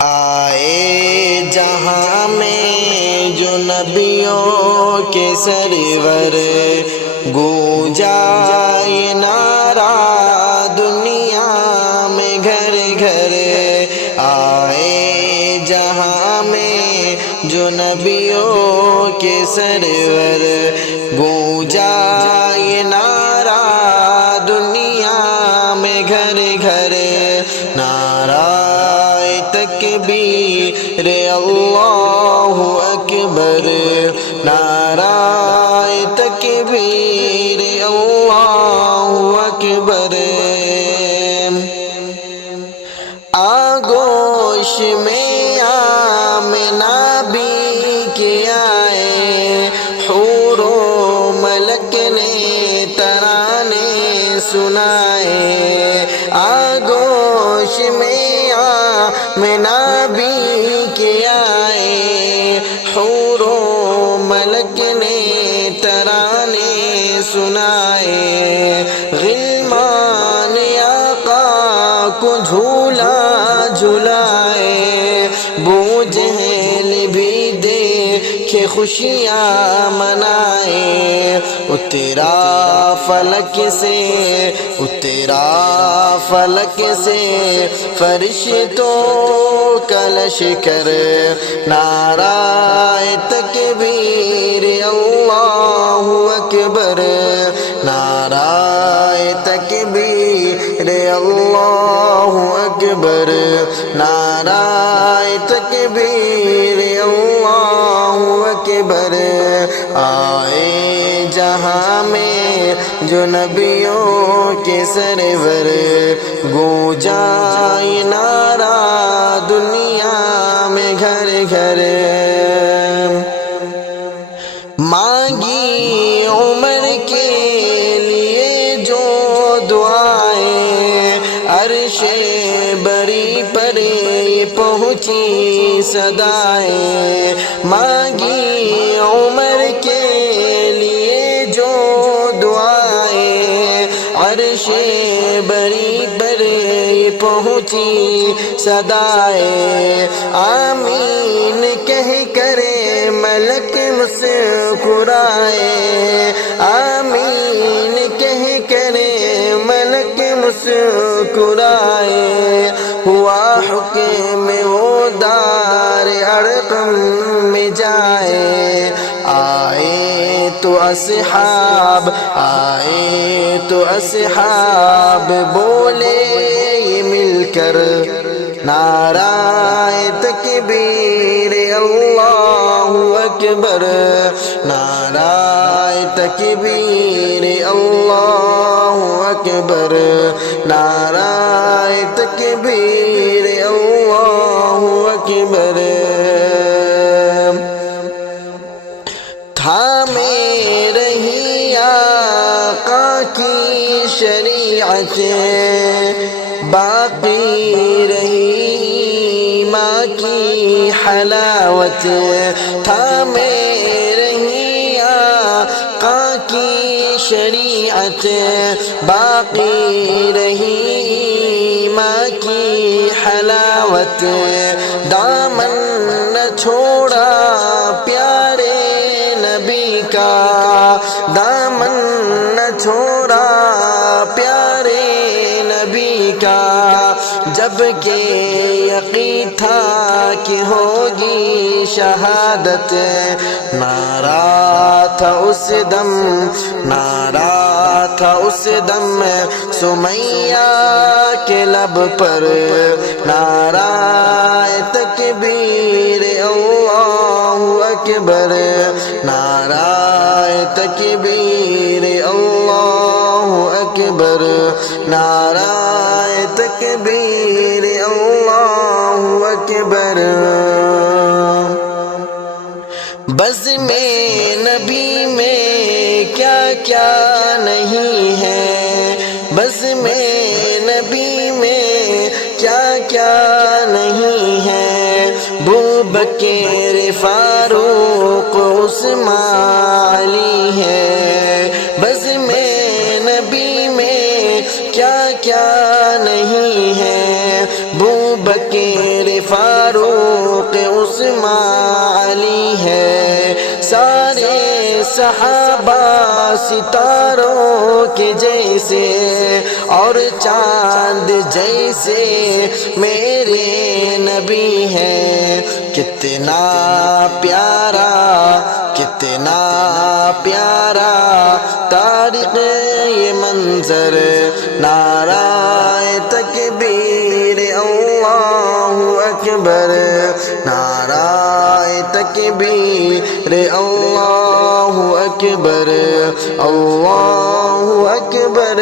آئے جہاں میں جو نبیوں کے سرور، گونجا یہ نعرہ دنیا میں گھر گھر۔ آئے جہاں میں جو نبیوں کے سرور، گونجا یہ نعرہ دنیا میں گھر گھر۔ نعرہ تکبیر اللہ اکبر، نعرہ تکبیر اللہ اکبر۔ آغوش میں آمنہ بھی کے آئے، حور و ملک نے ترانے سنائے۔ آغوش میں آمنہ بھی کے آئے، حور و ملک نے ترانے سنائے۔ غلمان آقا کو جھولا جھلائے، ابو جہل بھی دیکھے خوشیاں منائے۔ اترا فلک سے اترا فلک سے فرشتوں کا لشکر، نعرہ تکبیر اللہ اکبر، نعرہ تکبیر اللہ اکبر، نعرہ تکبیر اللہ اکبر۔ آئے جہاں میں جو نبیوں کے سرور، گونجا یہ نعرہ دنیا میں گھر گھر۔ مانگی عمر کے لیے جو دعائیں، عرش بری پر پہنچی صدائیں۔ مانگی عمر کے لیے جو دعائیں، عرش بری پر پہنچی صدائیں۔ آمین کہہ کر ملک مسکرائے، آمین کہہ کر ملک مسکرائے۔ ہوا حکم وہ دار ارقم میں جائے، آئے تو اصحاب آئے تو اصحاب بولے یہ مل کر، نعرہ تکبیر اللہ اکبر، نعرہ تکبیر اللہ اکبر، نعرہ تکبیر اللہ اکبر۔ تھامے رہی آقا کی شریعت، باقی رہی ماں کی حلاوت۔ تھامے رہی آقا کی شریعت، باقی رہی ماں کی حلاوت۔ دامن نہ چھوڑا پیارے نبی کا، دامن نہ چھوڑا پیارے نبی کا، جب کہ یقین تھا کہ ہوگی شہادت۔ نعرہ تھا اس دم، نعرہ تھا اس دم سمیہ کے لب پر، نعرہ تکبیر اللہ اکبر، نعرہ تکبیر اللہ اکبر، نعرہ تکبیر اللہ اکبر۔ بزم نبی میں کیا کیا نہیں ہے، بزم نبی میں کیا کیا نہیں ہے، ابوبکر فاروق عثمان علی ہے، بزم نبی میں کیا کیا نہیں ہے، ابوبکر فاروق عثمان علی ہے، سارے صحابہ ستاروں کے جیسے اور چاند جیسے میرے نبی ہیں۔ کتنا پیارا، کتنا پیارا تاریخ یہ منظر، نعرہ تکبیر اللہ اکبر، نعرہ تکبیر اللہ اکبر، اللہ اکبر۔